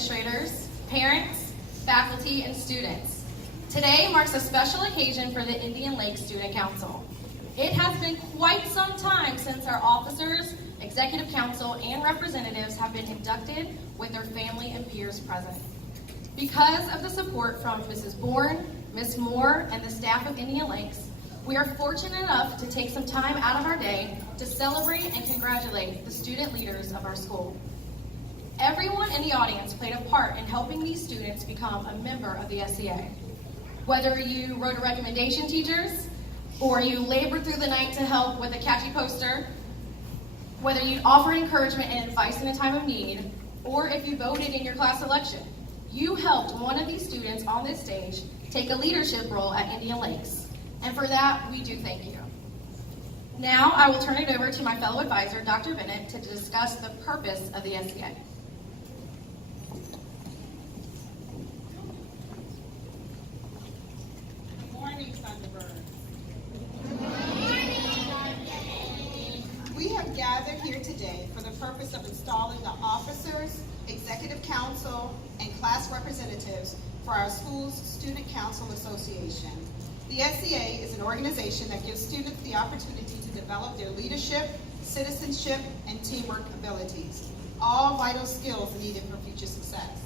administrators, parents, faculty, and students. Today marks a special occasion for the Indian Lakes Student Council. It has been quite some time since our officers, executive council, and representatives have been inducted with their family and peers present. Because of the support from Mrs. Bourne, Ms. Moore, and the staff of Indian Lakes, we are fortunate enough to take some time out of our day to celebrate and congratulate the student leaders of our school. Everyone in the audience played a part in helping these students become a member of the SCA. Whether you wrote a recommendation, teachers, or you labored through the night to help with a catchy poster, whether you offered encouragement and advice in a time of need, or if you voted in your class election, you helped one of these students on this stage take a leadership role at Indian Lakes. And for that, we do thank you. Now, I will turn it over to my fellow advisor, Dr. Bennett, to discuss the purpose of the SCA. Good morning, Thunderbirds. We have gathered here today for the purpose of installing the officers, executive council, and class representatives for our school's Student Council Association. The SCA is an organization that gives students the opportunity to develop their leadership, citizenship, and teamwork abilities, all vital skills needed for future success.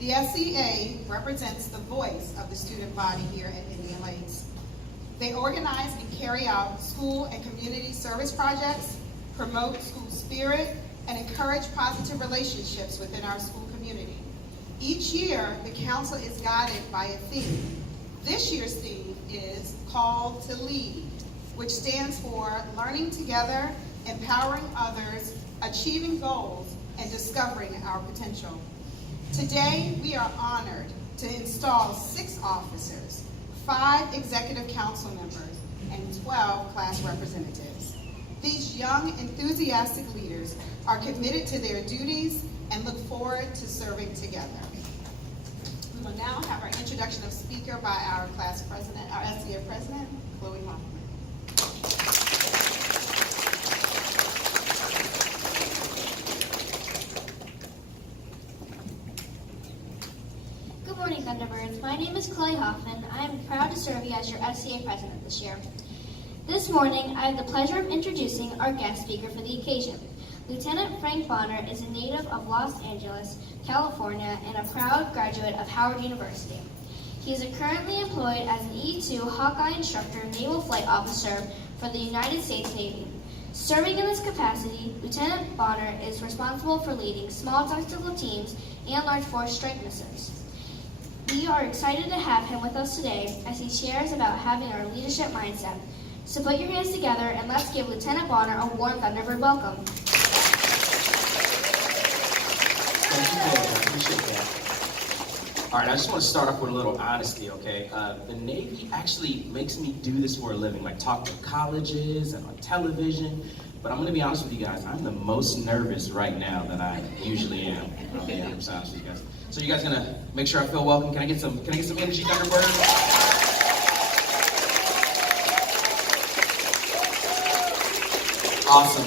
The SCA represents the voice of the student body here at Indian Lakes. They organize and carry out school and community service projects, promote school spirit, and encourage positive relationships within our school community. Each year, the council is guided by a theme. This year's theme is Called to Lead, which stands for learning together, empowering others, achieving goals, and discovering our potential. Today, we are honored to install 6 officers, 5 executive council members, and 12 class representatives. These young, enthusiastic leaders are committed to their duties and look forward to serving together. We will now have our introduction of speaker by our class president, our SCA president, Chloe Hoffman. Good morning, Thunderbirds. My name is Chloe Hoffman. I am proud to serve you as your SCA president this year. This morning, I have the pleasure of introducing our guest speaker for the occasion. Lieutenant Frank Bonner is a native of Los Angeles, California, and a proud graduate of Howard University. He is currently employed as an E-2 Hawkeye instructor naval flight officer for the United States Navy. Serving in this capacity, Lieutenant Bonner is responsible for leading small tactical teams and large force strike missiles. We are excited to have him with us today as he shares about having our leadership mindset. So put your hands together and let's give Lieutenant Bonner a warm Thunderbird welcome. Thank you, Dave. I appreciate that. All right, I just want to start off with a little honesty, okay? The Navy actually makes me do this for a living, like talk to colleges and on television. But I'm going to be honest with you guys, I'm the most nervous right now than I usually am. I'll be 100% honest with you guys. So you guys gonna make sure I feel welcome? Can I get some energy, Thunderbird?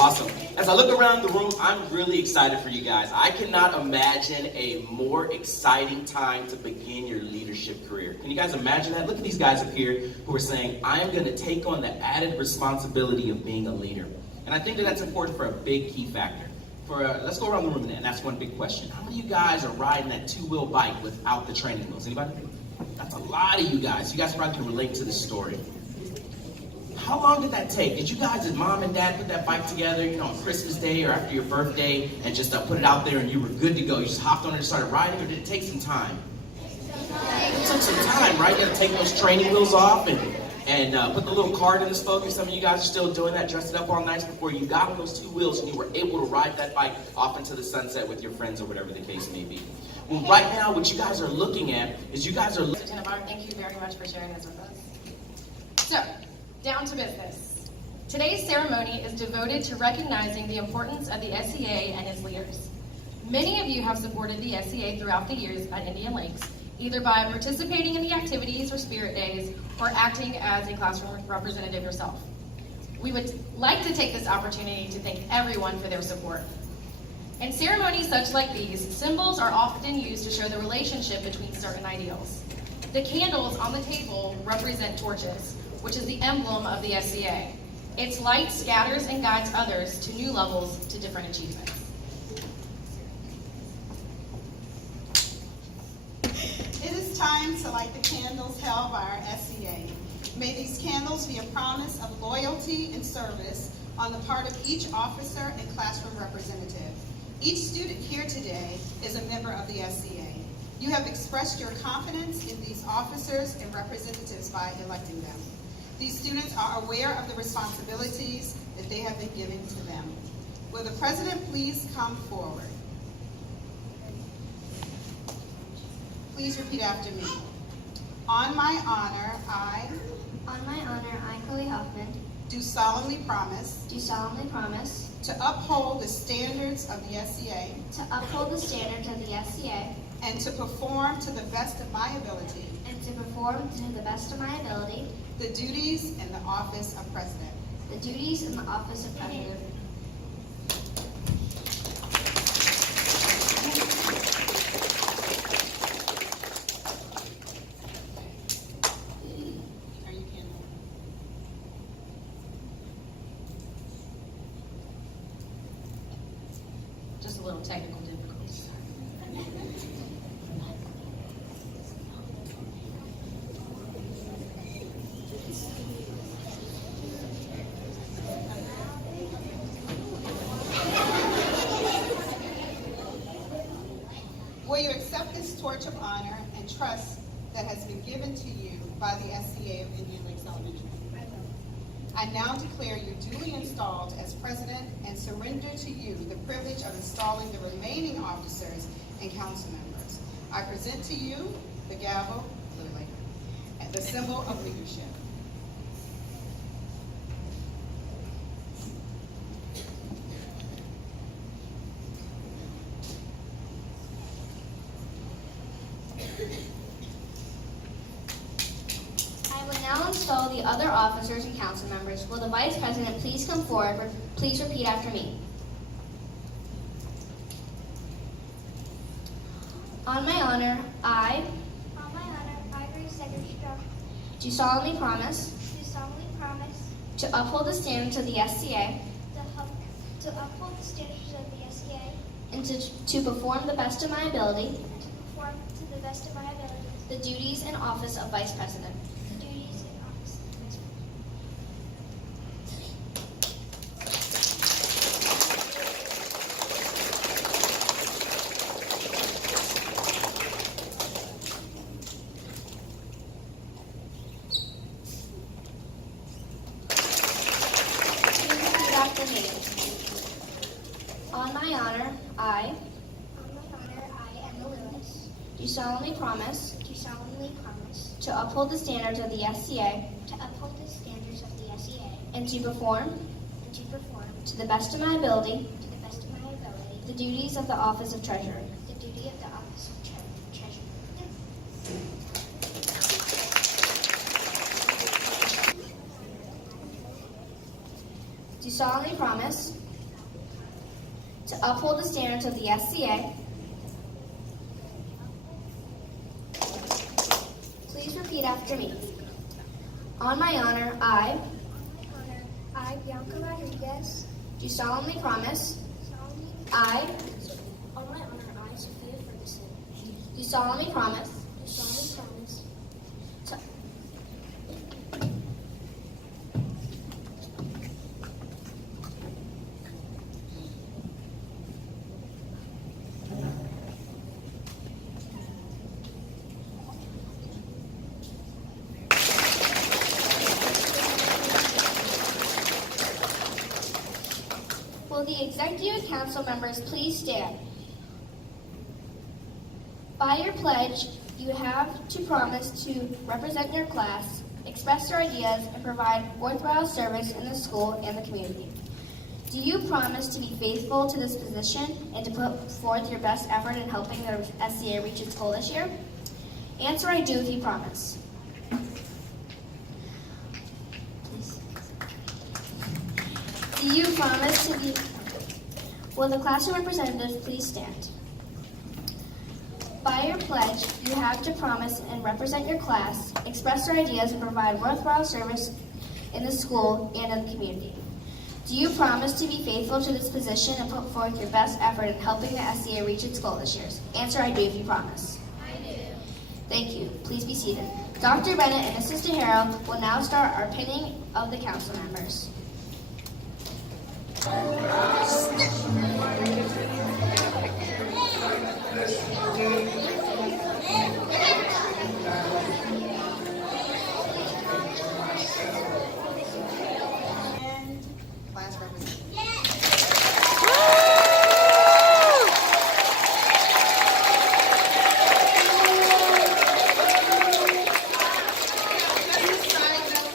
Awesome. As I look around the room, I'm really excited for you guys. I cannot imagine a more exciting time to begin your leadership career. Can you guys imagine that? Look at these guys up here who are saying, I am gonna take on the added responsibility of being a leader. And I think that that's important for a big key factor. Let's go around the room and ask one big question. How many of you guys are riding that 2-wheel bike without the training wheels? Anybody? That's a lot of you guys. You guys probably can relate to this story. How long did that take? Did mom and dad put that bike together, on Christmas Day or after your birthday and just put it out there and you were good to go? You just hopped on it and started riding, or did it take some time? It took some time, right? You had to take those training wheels off and put the little card in the spoke. Some of you guys are still doing that, dressed it up all nice before you got on those 2 wheels and you were able to ride that bike off into the sunset with your friends or whatever the case may be. Well, right now, what you guys are looking at is Lieutenant Bonner, thank you very much for sharing this with us. So, down to business. Today's ceremony is devoted to recognizing the importance of the SCA and its leaders. Many of you have supported the SCA throughout the years at Indian Lakes, either by participating in the activities or spirit days, or acting as a classroom representative yourself. We would like to take this opportunity to thank everyone for their support. In ceremonies such like these, symbols are often used to show the relationship between certain ideals. The candles on the table represent torches, which is the emblem of the SCA. Its light scatters and guides others to new levels to different achievements. It is time to light the candles held by our SCA. May these candles be a promise of loyalty and service on the part of each officer and classroom representative. Each student here today is a member of the SCA. You have expressed your confidence in these officers and representatives by electing them. These students are aware of the responsibilities that they have been given to them. Will the president please come forward? Please repeat after me. On my honor, I Chloe Hoffman, do solemnly promise do solemnly promise to uphold the standards of the SCA to uphold the standards of the SCA and to perform to the best of my ability and to perform to the best of my ability the duties in the office of president. the duties in the office of president. Are you kidding? Just a little technical difficulty. Will you accept this torch of honor and trust that has been given to you by the SCA of Indian Lakes Elementary? I now declare you duly installed as president and surrender to you the privilege of installing the remaining officers and council members. I present to you the gavel, literally, and the symbol of leadership. I will now install the other officers and council members. Will the vice president please come forward? Please repeat after me. On my honor, I do solemnly promise to uphold the standards of the SCA to uphold the standards of the SCA and to perform the best of my ability and to perform to the best of my ability the duties and office of vice president. the duties in office of Vice President. Please repeat after me. On my honor, I On my honor, I, Emma Lewis, do solemnly promise do solemnly promise to uphold the standards of the SCA to uphold the standards of the SCA and to perform and to perform to the best of my ability to the best of my ability the duties of the office of treasurer. the duty of the office of treasurer. Do solemnly promise to uphold the standards of the SCA. Please repeat after me. On my honor, I On my honor, I, Bianca Rodriguez, do solemnly promise. solemnly I on my honor, I, Sophia Ferguson, do solemnly promise do solemnly promise to Will the executive council members please stand? By your pledge, you have to promise to represent your class, express your ideas, and provide worthwhile service in the school and the community. Do you promise to be faithful to this position and to put forth your best effort in helping the SCA reach its goal this year? Answer I do if you promise. Do you promise to be Will the classroom representatives please stand? By your pledge, you have to promise and represent your class, express your ideas, and provide worthwhile service in the school and in the community. Do you promise to be faithful to this position and put forth your best effort in helping the SCA reach its goal this year? Answer, I do if you promise. I do. Thank you. Please be seated. Dr. Bennett and Assistant Harrell will now start our pinning of the council members. And class representative.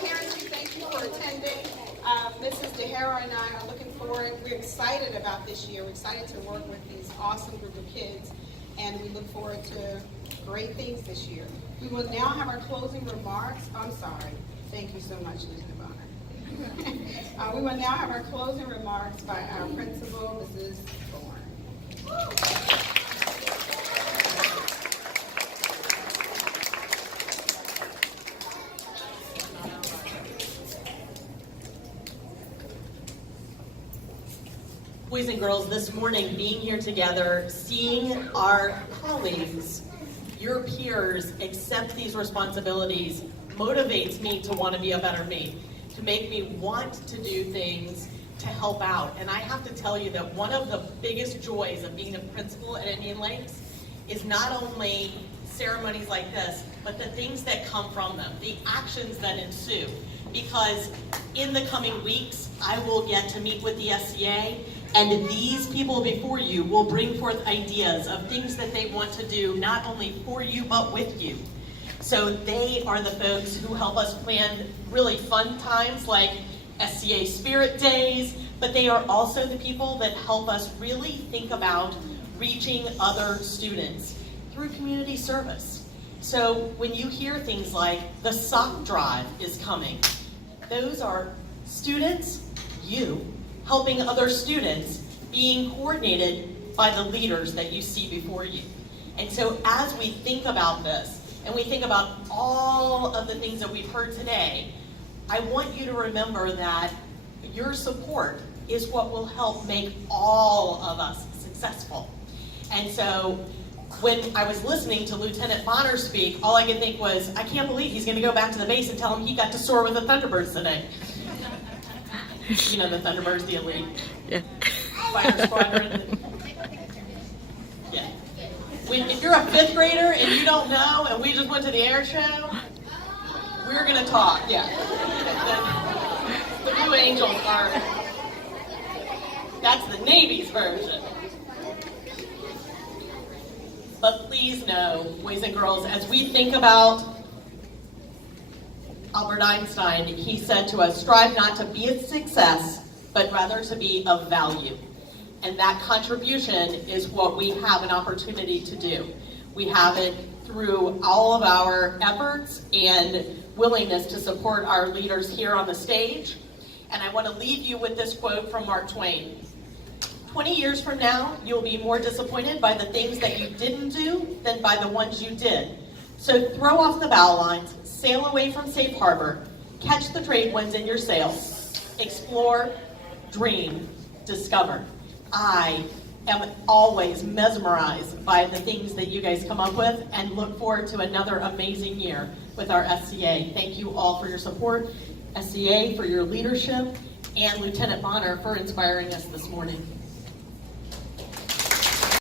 Parents, we thank you for attending. Mrs. DeHara and I are looking forward. We're excited about this year. We're excited to work with these awesome group of kids, and we look forward to great things this year. We will now have our closing remarks. I'm sorry. Thank you so much, Lieutenant Bonner. We will now have our closing remarks by our principal, Mrs. Thorne. Boys and girls, this morning being here together, seeing our colleagues, your peers accept these responsibilities motivates me to want to be a better me, to make me want to do things to help out. And I have to tell you that one of the biggest joys of being a principal at Indian Lakes is not only ceremonies like this, but the things that come from them, the actions that ensue. Because in the coming weeks, I will get to meet with the SCA, and these people before you will bring forth ideas of things that they want to do, not only for you, but with you. So they are the folks who help us plan really fun times like SCA Spirit Days, but they are also the people that help us really think about reaching other students through community service. So when you hear things like the sock drive is coming, those are students, you, helping other students, being coordinated by the leaders that you see before you. And so as we think about this, and we think about all of the things that we've heard today, I want you to remember that your support is what will help make all of us successful. And so when I was listening to Lieutenant Bonner speak, all I could think was, I can't believe he's gonna go back to the base and tell him he got to soar with the Thunderbirds today. You know the Thunderbirds, the elite fighter squadron. Yeah. If you're a fifth grader and you don't know, and we just went to the air show, we're gonna talk. Yeah. The Blue Angels are. That's the Navy's version. But please know, boys and girls, as we think about Albert Einstein, he said to us, strive not to be a success, but rather to be of value. And that contribution is what we have an opportunity to do. We have it through all of our efforts and willingness to support our leaders here on the stage. And I want to leave you with this quote from Mark Twain. 20 years from now, you'll be more disappointed by the things that you didn't do than by the ones you did. So throw off the bow lines, sail away from safe harbor, catch the trade winds in your sails, explore, dream, discover. I am always mesmerized by the things that you guys come up with and look forward to another amazing year with our SCA. Thank you all for your support, SCA for your leadership, and Lieutenant Bonner for inspiring us this morning.